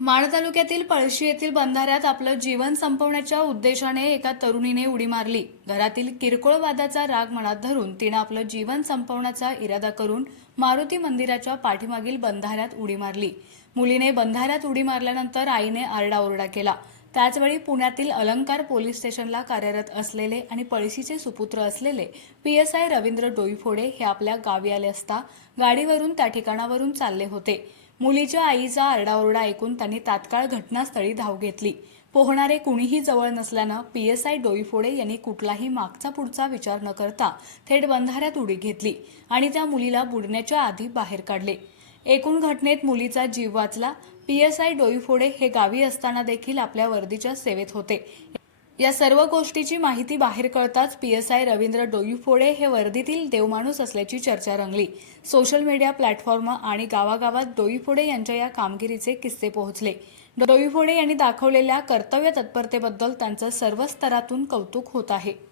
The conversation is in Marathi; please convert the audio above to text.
माण तालुक्यातील पळशी येथील बंधाऱ्यात आपलं जीवन संपवण्याच्या उद्देशाने एका तरुणीने उडी मारली. घरातील किरकोळ वादाचा राग मनात धरून तिनं आपलं जीवन संपवण्याचा इरादा करून मारुती मंदिराच्या पाठीमागील बंधाऱ्यात उडी मारली. मुलीने बंधाऱ्यात उडी मारल्यानंतर आईने आरडाओरडा केला. त्याचवेळी पुण्यातील अलंकार पोलीस स्टेशनला कार्यरत असलेले आणि पळशीचे सुपुत्र असलेले P S I Ravindra Doiphode हे आपल्या गावी आले असता गाडीवरून त्या ठिकाणावरून चालले होते. मुलीच्या आईचा आरडाओरडा ऐकून त्यांनी तात्काळ घटनास्थळी धाव घेतली. पोहणारे कुणीही जवळ नसल्यानं पी एस आय डोईफोडे यांनी कुठलाही मागचा पुढचा विचार न करता थेट बंधाऱ्यात उडी घेतली आणि त्या मुलीला बुडण्याच्या आधी बाहेर काढले. एकूण घटनेत मुलीचा जीव वाचला. पी एस आय डोईफोडे हे गावी असताना देखील आपल्या वर्दीच्या सेवेत होते. या सर्व गोष्टीची माहिती बाहेर कळताच P S I Ravindra Doiphode हे वर्दीतील देवमाणूस असल्याची चर्चा रंगली. सोशल मीडिया प्लॅटफॉर्म आणि गावागावात डोईफोडे यांच्या या कामगिरीचे किस्से पोहोचले. डोईफोडे यांनी दाखवलेल्या कर्तव्य तत्परतेबद्दल त्यांचं सर्व स्तरातून कौतुक होत आहे.